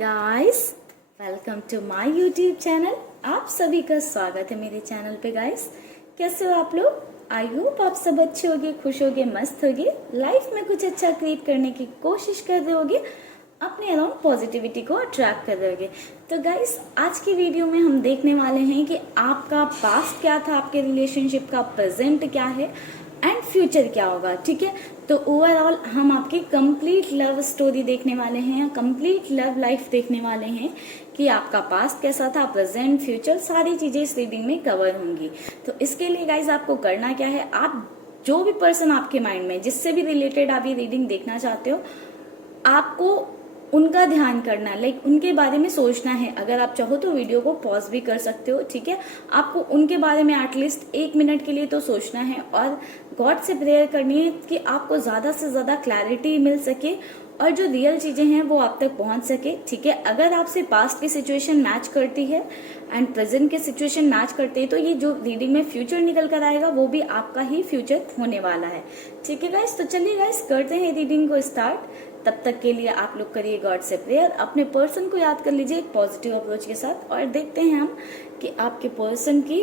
Guys, welcome to my YouTube channel. आप सभी का स्वागत है मेरे चैनल पे। गाइस, कैसे हो आप लोग? आई होप आप सब अच्छे होगे, खुश होगे, मस्त होगे, लाइफ में कुछ अच्छा क्रिएट करने की कोशिश कर रहे होगे, अपने अराउंड पॉजिटिविटी को अट्रैक्ट कर रहे होगे। तो गाइस, आज की वीडियो में हम देखने वाले हैं कि आपका पास्ट क्या था, आपके रिलेशनशिप का प्रेजेंट क्या है एंड फ्यूचर क्या होगा। ठीक है, तो ओवरऑल हम आपकी कंप्लीट लव स्टोरी देखने वाले हैं या कंप्लीट लव लाइफ देखने वाले हैं कि आपका पास्ट कैसा था, प्रेजेंट, फ्यूचर, सारी चीजें इस रीडिंग में कवर होंगी। तो इसके लिए गाइज आपको करना क्या है, आप जो भी पर्सन आपके माइंड में जिससे भी रिलेटेड आप ये रीडिंग देखना चाहते हो, आपको उनका ध्यान करना, लाइक उनके बारे में सोचना है। अगर आप चाहो तो वीडियो को पॉज भी कर सकते हो। ठीक है, आपको उनके बारे में एटलीस्ट 1 मिनट के लिए तो सोचना है और गॉड से प्रेयर करनी है कि आपको ज्यादा से ज्यादा क्लैरिटी मिल सके और जो रियल चीजें हैं वो आप तक पहुंच सके। ठीक है, अगर आपसे पास्ट की सिचुएशन मैच करती है एंड प्रेजेंट की सिचुएशन मैच करती है तो ये जो रीडिंग में फ्यूचर निकल कर आएगा वो भी आपका ही फ्यूचर होने वाला है। ठीक है गाइस, तो चलिए गाइस करते हैं रीडिंग को स्टार्ट। तब तक के लिए आप लोग करिए गॉड से प्रेयर, अपने पर्सन को याद कर लीजिए एक पॉजिटिव अप्रोच के साथ और देखते हैं हम कि आपके पर्सन की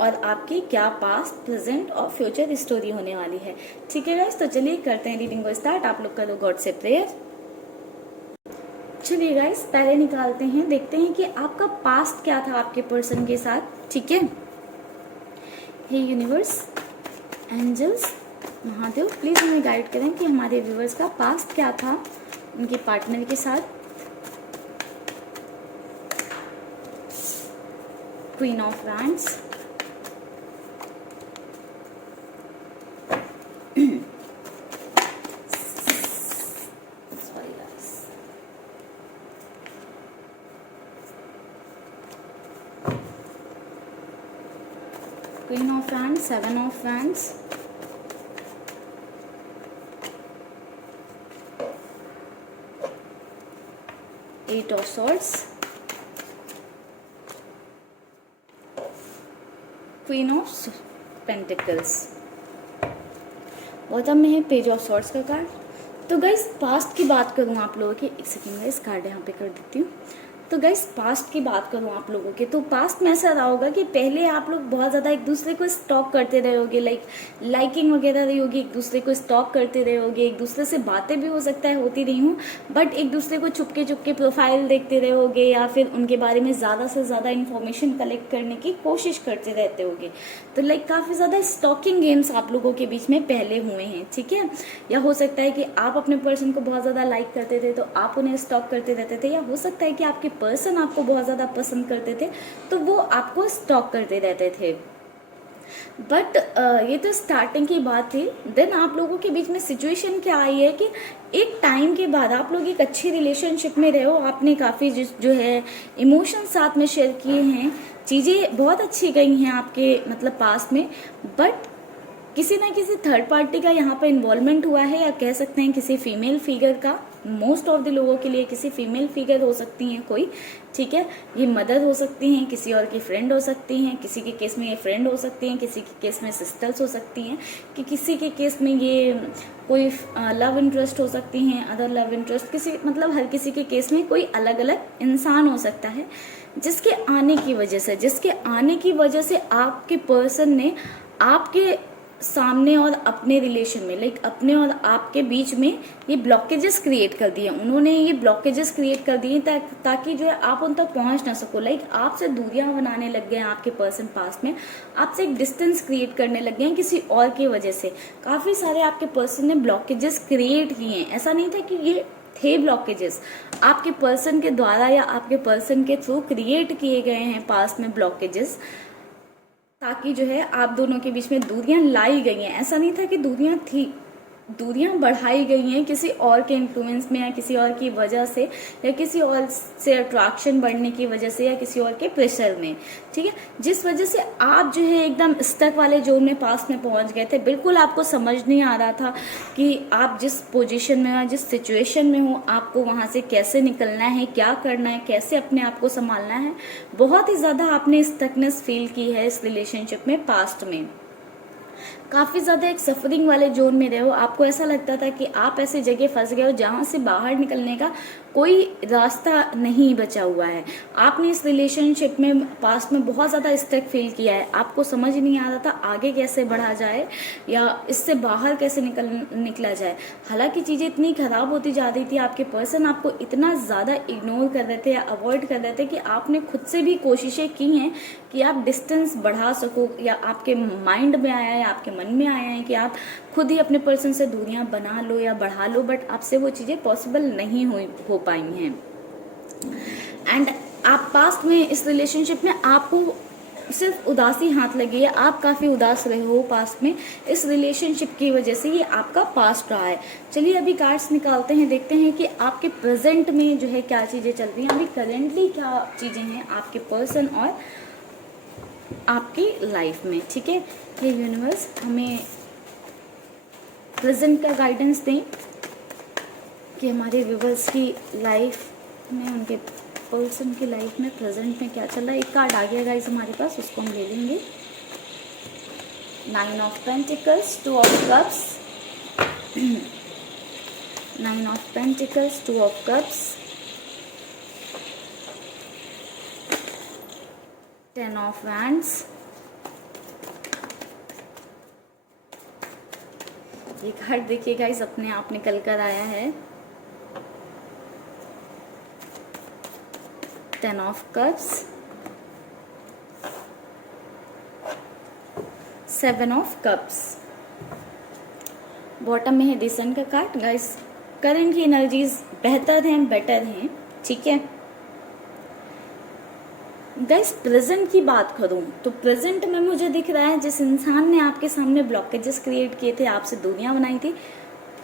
और आपकी क्या पास्ट, प्रेजेंट और फ्यूचर स्टोरी होने वाली है। ठीक है गाइस, तो चलिए करते हैं रीडिंग को स्टार्ट। आप लोग करो गॉड से प्रेयर। चलिए गाइस, पहले निकालते हैं, देखते हैं कि आपका पास्ट क्या था आपके पर्सन के साथ। ठीक है, हे यूनिवर्स, एंजल्स, महादेव, प्लीज हमें गाइड करें कि हमारे व्यूवर्स का पास्ट क्या था उनके पार्टनर के साथ। Queen of wands, Queen of Wands, Seven of Wands, Eight of Swords, Queen of Pentacles, bottom में है पेज ऑफ सॉर्ड्स का कार्ड। तो गाइस पास्ट की बात करूँ आप लोगों की, एक सेकेंड गाइस कार्ड यहाँ पे कर देती हूँ। तो गाइस पास्ट की बात करूँ आप लोगों के, तो पास्ट में ऐसा रहा होगा कि पहले आप लोग बहुत ज़्यादा एक दूसरे को स्टॉक करते रहे होगे, लाइकिंग वगैरह रही होगी, एक दूसरे को स्टॉक करते रहे होगे, एक दूसरे से बातें भी हो सकता है होती रही हूँ, बट एक दूसरे को छुपके छुपके प्रोफाइल देखते रहे होगे या फिर उनके बारे में ज़्यादा से ज़्यादा इन्फॉर्मेशन कलेक्ट करने की कोशिश करते रहते होगे। तो काफ़ी ज़्यादा स्टॉकिंग गेम्स आप लोगों के बीच में पहले हुए हैं। ठीक है, या हो सकता है कि आप अपने पर्सन को बहुत ज़्यादा लाइक करते थे तो आप उन्हें स्टॉक करते रहते थे, या हो सकता है कि आपके पर्सन आपको बहुत ज़्यादा पसंद करते थे तो वो आपको स्टॉक करते रहते थे। बट ये तो स्टार्टिंग की बात थी। देन आप लोगों के बीच में सिचुएशन क्या आई है कि एक टाइम के बाद आप लोग एक अच्छी रिलेशनशिप में रहे हो, आपने काफ़ी जो है इमोशन साथ में शेयर किए हैं, चीज़ें बहुत अच्छी गई हैं आपके मतलब पास में, बट किसी ना किसी थर्ड पार्टी का यहाँ पर इन्वॉल्वमेंट हुआ है, या कह सकते हैं किसी फीमेल फिगर का। मोस्ट ऑफ द लोगों के लिए किसी फीमेल फिगर हो सकती हैं कोई। ठीक है, ये मदर हो सकती हैं, किसी और की फ्रेंड हो सकती हैं, किसी के केस में ये फ्रेंड हो सकती हैं, किसी के केस में सिस्टर्स हो सकती हैं, कि किसी के केस में ये कोई लव इंटरेस्ट हो सकती हैं, अदर लव इंटरेस्ट, किसी मतलब हर किसी के केस में कोई अलग अलग इंसान हो सकता है जिसके आने की वजह से आपके पर्सन ने आपके सामने और अपने रिलेशन में अपने और आपके बीच में ये ब्लॉकेजेस क्रिएट कर दिए। उन्होंने ये ब्लॉकेजेस क्रिएट कर दिए ताकि जो है आप उन तक पहुंच ना सको। आपसे दूरियां बनाने लग गए हैं आपके पर्सन पास में, आपसे एक डिस्टेंस क्रिएट करने लग गए हैं किसी और की वजह से। काफी सारे आपके पर्सन ने ब्लॉकेजेस क्रिएट किए हैं। ऐसा नहीं था कि ये थे ब्लॉकेजेस, आपके पर्सन के द्वारा या आपके पर्सन के थ्रू क्रिएट किए गए हैं पास में ब्लॉकेजेस, ताकि जो है आप दोनों के बीच में दूरियां लाई गई हैं। ऐसा नहीं था कि दूरियां थी, दूरियां बढ़ाई गई हैं किसी और के इन्फ्लुएंस में या किसी और की वजह से या किसी और से अट्रैक्शन बढ़ने की वजह से या किसी और के प्रेशर में। ठीक है, जिस वजह से आप जो है एकदम स्टक वाले जोन में पास में पहुंच गए थे। बिल्कुल आपको समझ नहीं आ रहा था कि आप जिस पोजीशन में हो, जिस सिचुएशन में हो, आपको वहां से कैसे निकलना है, क्या करना है, कैसे अपने आप को संभालना है। बहुत ही ज्यादा आपने स्टकनेस फील की है इस रिलेशनशिप में पास्ट में। काफ़ी ज़्यादा एक सफरिंग वाले जोन में रहे हो। आपको ऐसा लगता था कि आप ऐसी जगह फंस गए हो जहाँ से बाहर निकलने का कोई रास्ता नहीं बचा हुआ है। आपने इस रिलेशनशिप में पास्ट में बहुत ज़्यादा स्टक फील किया है। आपको समझ नहीं आ रहा था आगे कैसे बढ़ा जाए या इससे बाहर कैसे निकला जाए। हालांकि चीज़ें इतनी ख़राब होती जा रही थी, आपके पर्सन आपको इतना ज़्यादा इग्नोर कर रहे थे या अवॉइड कर रहे थे कि आपने खुद से भी कोशिशें की हैं कि आप डिस्टेंस बढ़ा सको, या आपके माइंड में आया है, आपके मन में आया है कि आप खुद ही अपने पर्सन से दूरियां बना लो या बढ़ा लो, बट आपसे वो चीज़ें पॉसिबल नहीं हो पाई हैं। एंड आप पास्ट में इस रिलेशनशिप में आपको सिर्फ उदासी हाथ लगी है, आप काफ़ी उदास रहे हो पास्ट में इस रिलेशनशिप की वजह से। ये आपका पास्ट रहा है। चलिए अभी कार्ड्स निकालते हैं, देखते हैं कि आपके प्रेजेंट में जो है क्या चीज़ें चल रही हैं, अभी करेंटली क्या चीज़ें हैं आपके पर्सन और आपकी लाइफ में। ठीक है, ये यूनिवर्स हमें प्रेजेंट का गाइडेंस दें कि हमारे व्यूवर्स की लाइफ में, उनके पर्सन की लाइफ में प्रेजेंट में क्या चल रहा है। एक कार्ड आ गया गाइस हमारे पास, उसको हम ले लेंगे। 9 of pentacles, 2 of cups, 9 of pentacles, 2 of cups, 10 of wands. ये कार्ड देखिए गाइस अपने आप निकल कर आया है। 10 of cups, 7 of cups. Bottom में है डिसेंट का कार्ड। गाइस करंट की एनर्जीज बेहतर हैं, बेटर हैं। ठीक है गाइस, प्रेजेंट की बात करूं तो प्रेजेंट में मुझे दिख रहा है जिस इंसान ने आपके सामने ब्लॉकेजेस क्रिएट किए थे, आपसे दूरियां बनाई थी,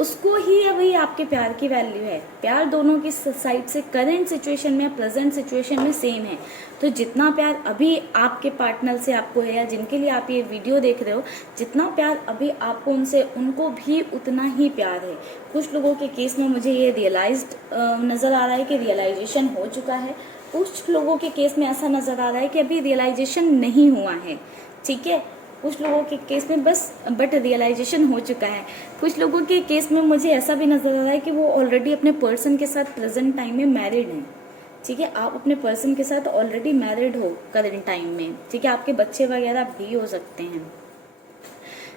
उसको ही अभी आपके प्यार की वैल्यू है। प्यार दोनों की साइड से करंट सिचुएशन में, प्रेजेंट सिचुएशन में सेम है। तो जितना प्यार अभी आपके पार्टनर से आपको है या जिनके लिए आप ये वीडियो देख रहे हो, जितना प्यार अभी आपको उनसे, उनको भी उतना ही प्यार है। कुछ लोगों के केस में मुझे ये रियलाइज्ड नजर आ रहा है कि रियलाइजेशन हो चुका है। कुछ लोगों के केस में ऐसा नजर आ रहा है कि अभी रियलाइजेशन नहीं हुआ है। ठीक है, कुछ लोगों के केस में बट रियलाइजेशन हो चुका है। कुछ लोगों के केस में मुझे ऐसा भी नजर आ रहा है कि वो ऑलरेडी अपने पर्सन के साथ प्रेजेंट टाइम में मैरिड हैं। ठीक है, आप अपने पर्सन के साथ ऑलरेडी मैरिड हो करंट टाइम में। ठीक है, आपके बच्चे वगैरह भी हो सकते हैं।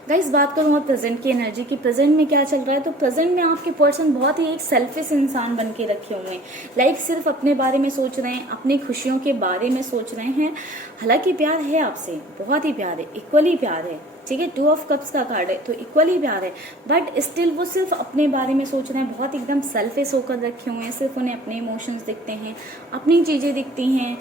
गाइस बात करूँ और प्रेजेंट की एनर्जी की, प्रेजेंट में क्या चल रहा है, तो प्रेजेंट में आपके पर्सन बहुत ही एक सेल्फिश इंसान बन के रखे हुए हैं। लाइक सिर्फ अपने बारे में सोच रहे हैं, अपनी खुशियों के बारे में सोच रहे हैं। हालांकि प्यार है आपसे, बहुत ही प्यार है, इक्वली प्यार है। ठीक है, 2 ऑफ कप्स का कार्ड है तो इक्वली प्यार है, बट स्टिल वो सिर्फ अपने बारे में सोच रहे हैं, बहुत एकदम सेल्फिश होकर रखे हुए हैं। सिर्फ उन्हें अपने इमोशंस दिखते हैं, अपनी चीज़ें दिखती हैं,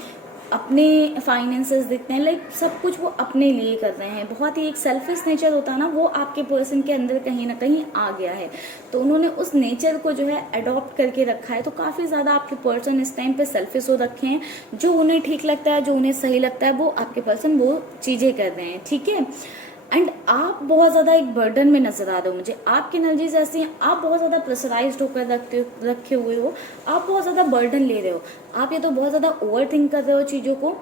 अपने फाइनेंसेस दिखते हैं। लाइक सब कुछ वो अपने लिए कर रहे हैं। बहुत ही एक सेल्फिश नेचर होता है ना, वो आपके पर्सन के अंदर कहीं ना कहीं आ गया है। तो उन्होंने उस नेचर को जो है अडॉप्ट करके रखा है। तो काफ़ी ज़्यादा आपके पर्सन इस टाइम पे सेल्फिश हो रखे हैं। जो उन्हें ठीक लगता है, जो उन्हें सही लगता है, वो आपके पर्सन वो चीज़ें कर रहे हैं। ठीक है, एंड आप बहुत ज़्यादा एक बर्डन में नजर आ रहे हो मुझे। आपकी एनर्जीज ऐसी हैं, आप बहुत ज़्यादा प्रेशराइज्ड होकर रखे हुए हो, आप बहुत ज़्यादा बर्डन ले रहे हो। आप ये तो बहुत ज़्यादा ओवर थिंक कर रहे हो चीज़ों को।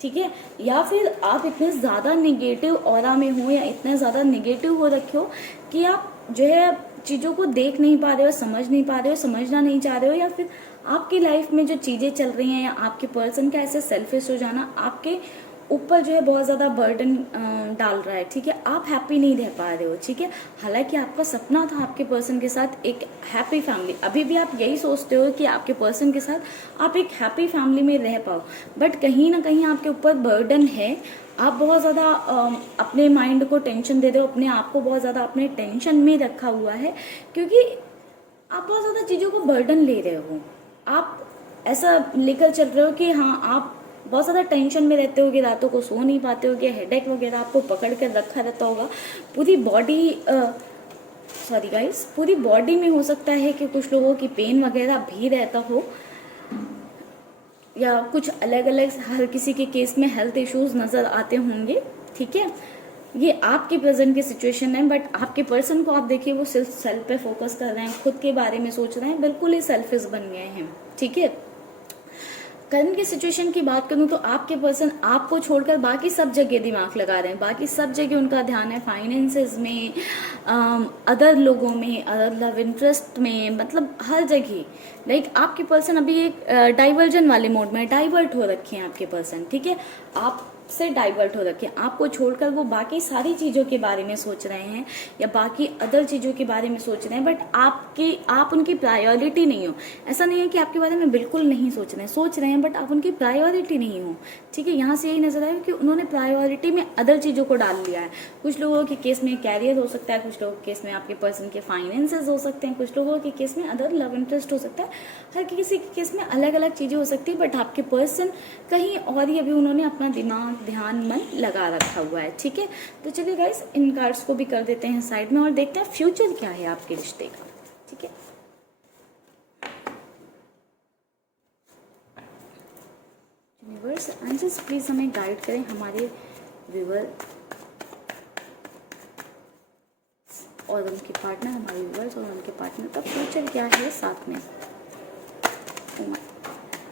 ठीक है, या फिर आप इतने ज़्यादा निगेटिव ऑरा में हो या इतने ज़्यादा निगेटिव हो रखे हो कि आप जो है चीज़ों को देख नहीं पा रहे हो, समझ नहीं पा रहे हो, समझना नहीं चाह रहे हो, या फिर आपकी लाइफ में जो चीज़ें चल रही हैं या आपके पर्सन का ऐसे सेल्फिश हो जाना आपके ऊपर जो है बहुत ज़्यादा बर्डन डाल रहा है। ठीक है, आप हैप्पी नहीं रह पा रहे हो। ठीक है, हालांकि आपका सपना था आपके पर्सन के साथ एक हैप्पी फैमिली, अभी भी आप यही सोचते हो कि आपके पर्सन के साथ आप एक हैप्पी फैमिली में रह पाओ, बट कहीं ना कहीं आपके ऊपर बर्डन है। आप बहुत ज़्यादा अपने माइंड को टेंशन दे रहे हो, अपने आप को बहुत ज़्यादा अपने टेंशन में रखा हुआ है, क्योंकि आप बहुत ज़्यादा चीज़ों को बर्डन ले रहे हो। आप ऐसा लेकर चल रहे हो कि हाँ, आप बहुत ज़्यादा टेंशन में रहते होगे, रातों को सो नहीं पाते होगे, हेडेक वगैरह आपको पकड़ कर रखा रहता होगा। पूरी बॉडी सॉरी गाइस, पूरी बॉडी में हो सकता है कि कुछ लोगों की पेन वगैरह भी रहता हो, या कुछ अलग अलग हर किसी के केस में हेल्थ इश्यूज नज़र आते होंगे। ठीक है, ये आपकी प्रेजेंट की सिचुएशन है, बट आपके पर्सन को आप देखिए, वो सिर्फ सेल्फ पे फोकस कर रहे हैं, खुद के बारे में सोच रहे हैं, बिल्कुल ही सेल्फिश बन गए हैं। ठीक है, करंट की सिचुएशन की बात करूं तो आपके पर्सन आपको छोड़कर बाकी सब जगह दिमाग लगा रहे हैं, बाकी सब जगह उनका ध्यान है, फाइनेंसेस में, अदर लोगों में, अदर लव इंटरेस्ट में, मतलब हर जगह। लाइक आपके पर्सन अभी एक डाइवर्जन वाले मोड में, डाइवर्ट हो रखे हैं आपके पर्सन, ठीक है, आप से डाइवर्ट हो रखे हैं, आपको छोड़कर वो बाकी सारी चीज़ों के बारे में सोच रहे हैं या बाकी अदर चीज़ों के बारे में सोच रहे हैं, बट आप उनकी प्रायोरिटी नहीं हो। ऐसा नहीं है कि आपके बारे में बिल्कुल नहीं सोच रहे हैं बट आप उनकी प्रायोरिटी नहीं हो, ठीक है। यहाँ से यही नजर आया कि उन्होंने प्रायोरिटी में अदर चीज़ों को डाल लिया है। कुछ लोगों के केस में कैरियर हो सकता है, कुछ लोगों के केस में आपके पर्सन के फाइनेंसेस हो सकते हैं, कुछ लोगों के केस में अदर लव इंटरेस्ट हो सकता है, हर किसी के केस में अलग अलग चीज़ें हो सकती है, बट आपके पर्सन कहीं और ही अभी उन्होंने अपना दिमाग, ध्यान, मन लगा रखा हुआ है, ठीक है। तो चलिए गाइस, इन कार्ड्स को भी कर देते हैं साइड में और देखते हैं फ्यूचर क्या है आपके रिश्ते का, ठीक है। यूनिवर्स एंजल्स प्लीज हमें गाइड करें, हमारे व्यूअर और उनके पार्टनर, हमारे व्यूअर्स और उनके पार्टनर का फ्यूचर क्या है साथ में।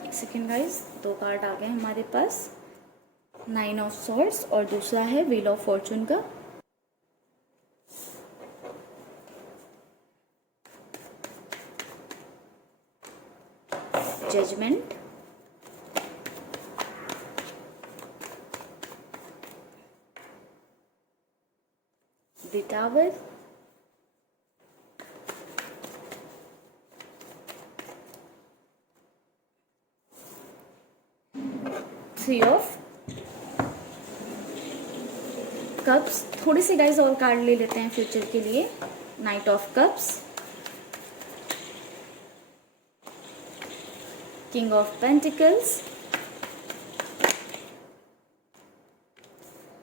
एक सेकेंड गाइस, 2 कार्ड आ गए हमारे पास, 9 ऑफ सॉर्ड्स और दूसरा है व्हील ऑफ फॉर्चून का। Judgment, the tower, three of cups. थोड़ी सी गाइस और कार्ड ले लेते हैं फ्यूचर के लिए। Knight of cups, king of pentacles,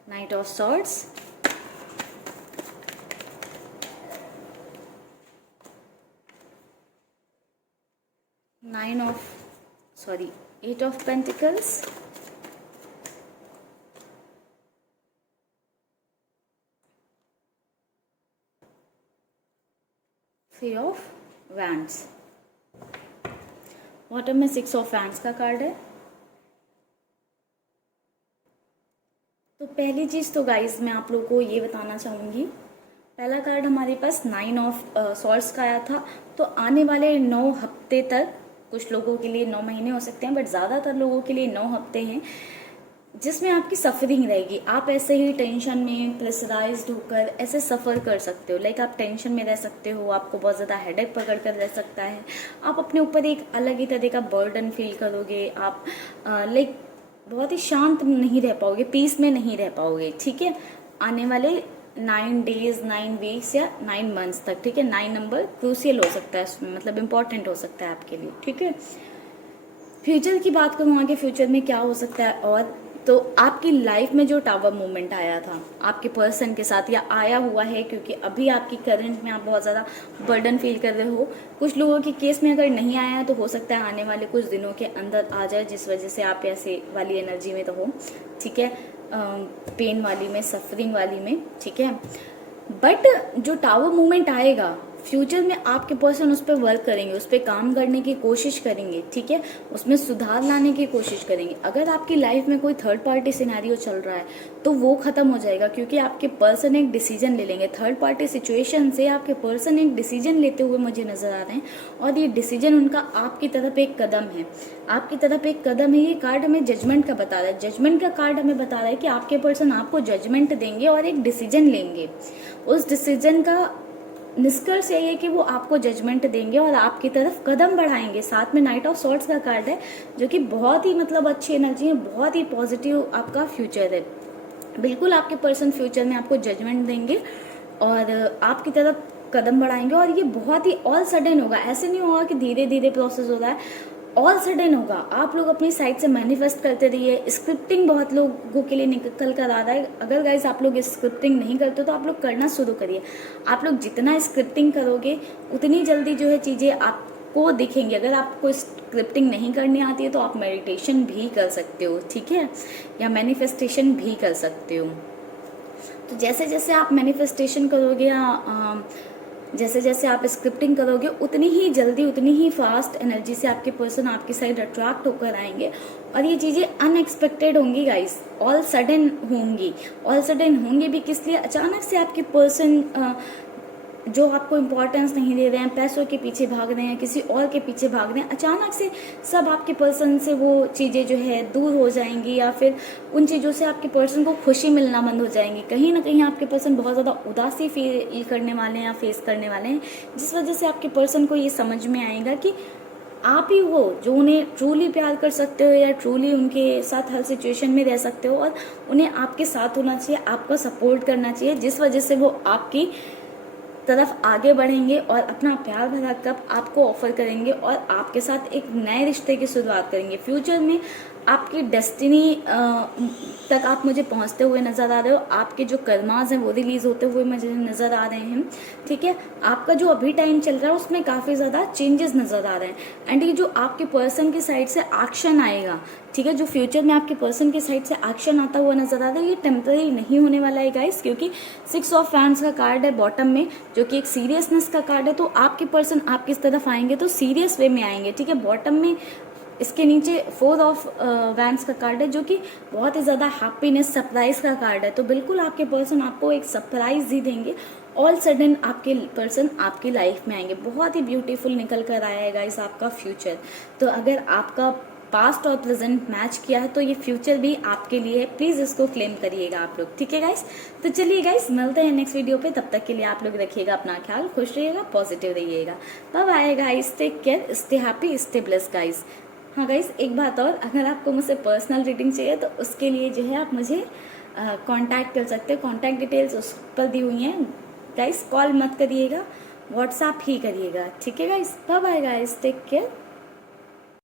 knight of swords, eight of pentacles, three of wands. Bottom में 6 ऑफ वैंड्स का कार्ड है। तो पहली चीज़ तो गाइस मैं आप लोगों को ये बताना चाहूँगी, पहला कार्ड हमारे पास 9 ऑफ सॉर्ड्स का आया था। तो आने वाले 9 हफ्ते तक, कुछ लोगों के लिए 9 महीने हो सकते हैं बट ज़्यादातर लोगों के लिए 9 हफ्ते हैं जिसमें आपकी सफरिंग रहेगी। आप ऐसे ही टेंशन में प्रेशराइज्ड होकर ऐसे सफ़र कर सकते हो। लाइक आप टेंशन में रह सकते हो, आपको बहुत ज़्यादा हेडेक पकड़ कर रह सकता है, आप अपने ऊपर एक अलग ही तरह का बर्डन फील करोगे, आप लाइक बहुत ही शांत नहीं रह पाओगे, पीस में नहीं रह पाओगे, ठीक है, आने वाले 9 डेज, 9 वीक्स या 9 मंथ्स तक, ठीक है। 9 नंबर क्रूशियल हो सकता है उसमें, मतलब इम्पॉर्टेंट हो सकता है आपके लिए, ठीक है। फ्यूचर की बात करूँ, आगे फ्यूचर में क्या हो सकता है, और तो आपकी लाइफ में जो टावर मूवमेंट आया था आपके पर्सन के साथ या आया हुआ है, क्योंकि अभी आपकी करंट में आप बहुत ज़्यादा बर्डन फील कर रहे हो, कुछ लोगों के केस में अगर नहीं आया है तो हो सकता है आने वाले कुछ दिनों के अंदर आ जाए, जिस वजह से आप ऐसे वाली एनर्जी में तो हो, ठीक है, पेन वाली में, सफरिंग वाली में, ठीक है। बट जो टावर मूवमेंट आएगा फ्यूचर में, आपके पर्सन उस पर वर्क करेंगे, उस पर काम करने की कोशिश करेंगे, ठीक है, उसमें सुधार लाने की कोशिश करेंगे। अगर आपकी लाइफ में कोई थर्ड पार्टी सिनेरियो चल रहा है तो वो खत्म हो जाएगा, क्योंकि आपके पर्सन एक डिसीजन ले लेंगे। थर्ड पार्टी सिचुएशन से आपके पर्सन एक डिसीजन लेते हुए मुझे नजर आ रहे हैं, और ये डिसीजन उनका आपकी तरफ एक कदम है, आपकी तरफ एक कदम है। ये कार्ड हमें जजमेंट का बता रहा है, जजमेंट का कार्ड हमें बता रहा है कि आपके पर्सन आपको जजमेंट देंगे और एक डिसीजन लेंगे। उस डिसीजन का निष्कर्ष यही है कि वो आपको जजमेंट देंगे और आपकी तरफ कदम बढ़ाएंगे। साथ में नाइट ऑफ सॉर्ड्स का कार्ड है, जो कि बहुत ही मतलब अच्छी एनर्जी है, बहुत ही पॉजिटिव आपका फ्यूचर है। बिल्कुल आपके पर्सन फ्यूचर में आपको जजमेंट देंगे और आपकी तरफ कदम बढ़ाएंगे, और ये बहुत ही ऑल सडन होगा। ऐसे नहीं होगा कि धीरे धीरे प्रोसेस हो रहा है, ऑल सडन होगा। आप लोग अपनी साइड से मैनिफेस्ट करते रहिए। स्क्रिप्टिंग बहुत लोगों के लिए निकल कर आ रहा है। अगर गाइज आप लोग स्क्रिप्टिंग नहीं करते तो आप लोग करना शुरू करिए। आप लोग जितना स्क्रिप्टिंग करोगे उतनी जल्दी जो है चीज़ें आपको दिखेंगी। अगर आपको स्क्रिप्टिंग नहीं करनी आती है तो आप मेडिटेशन भी कर सकते हो, ठीक है, या मैनिफेस्टेशन भी कर सकते हो। तो जैसे जैसे आप मैनिफेस्टेशन करोगे या जैसे जैसे आप स्क्रिप्टिंग करोगे उतनी ही जल्दी, उतनी ही फास्ट एनर्जी से आपके पर्सन आपकी साइड अट्रैक्ट होकर आएंगे। और ये चीज़ें अनएक्सपेक्टेड होंगी गाइस, ऑल सडन होंगी। ऑल सडन होंगी भी किस लिए, अचानक से आपके पर्सन जो आपको इम्पोर्टेंस नहीं दे रहे हैं, पैसों के पीछे भाग रहे हैं, किसी और के पीछे भाग रहे हैं, अचानक से सब आपके पर्सन से वो चीज़ें जो है दूर हो जाएंगी, या फिर उन चीज़ों से आपके पर्सन को खुशी मिलना बंद हो जाएंगी। कहीं ना कहीं आपके पर्सन बहुत ज़्यादा उदासी फील करने वाले हैं या फेस करने वाले हैं, जिस वजह से आपके पर्सन को ये समझ में आएगा कि आप ही हो जो उन्हें ट्रूली प्यार कर सकते हो, या ट्रूली उनके साथ हर सिचुएशन में रह सकते हो, और उन्हें आपके साथ होना चाहिए, आपका सपोर्ट करना चाहिए, जिस वजह से वो आपकी तरफ आगे बढ़ेंगे और अपना प्यार भरा कप आपको ऑफर करेंगे और आपके साथ एक नए रिश्ते की शुरुआत करेंगे। फ्यूचर में आपकी डेस्टिनी तक आप मुझे पहुंचते हुए नज़र आ रहे हो, आपके जो कर्मास हैं वो रिलीज होते हुए मुझे नज़र आ रहे हैं। ठीक है, आपका जो अभी टाइम चल रहा है उसमें काफ़ी ज़्यादा चेंजेस नज़र आ रहे हैं। एंड ये जो आपके पर्सन की साइड से एक्शन आएगा, ठीक है, जो फ्यूचर में आपके पर्सन की साइड से एक्शन आता हुआ नजर आ रहा है, ये टेम्पररी नहीं होने वाला है गाइस, क्योंकि 6 ऑफ वैंड्स का कार्ड है बॉटम में, जो कि एक सीरियसनेस का कार्ड है। तो आपके पर्सन आपकी तरफ आएंगे तो सीरियस वे में आएंगे। ठीक है, बॉटम में इसके नीचे 4 ऑफ वैंड्स का कार्ड है, जो कि बहुत ही ज़्यादा हैप्पीनेस, सरप्राइज का कार्ड है। तो बिल्कुल आपके पर्सन आपको एक सरप्राइज ही देंगे। ऑल सडन आपके पर्सन आपकी लाइफ में आएंगे। बहुत ही ब्यूटीफुल निकल कर आया है गाइस आपका फ्यूचर। तो अगर आपका पास्ट और प्रेजेंट मैच किया है तो ये फ्यूचर भी आपके लिए है, प्लीज़ इसको क्लेम करिएगा आप लोग। ठीक है गाइस, तो चलिए गाइस मिलते हैं नेक्स्ट वीडियो पे। तब तक के लिए आप लोग रखिएगा अपना ख्याल, खुश रहिएगा, पॉजिटिव रहिएगा। Bye bye guys, take care, stay happy, stay blessed guys. हाँ गाइस, एक बात और, अगर आपको मुझसे पर्सनल रीडिंग चाहिए तो उसके लिए जो है आप मुझे कांटेक्ट कर सकते हैं। कांटेक्ट डिटेल्स उस पर दी हुई हैं गाइस। कॉल मत करिएगा, व्हाट्सएप ही करिएगा। ठीक है guys, bye bye guys, take care.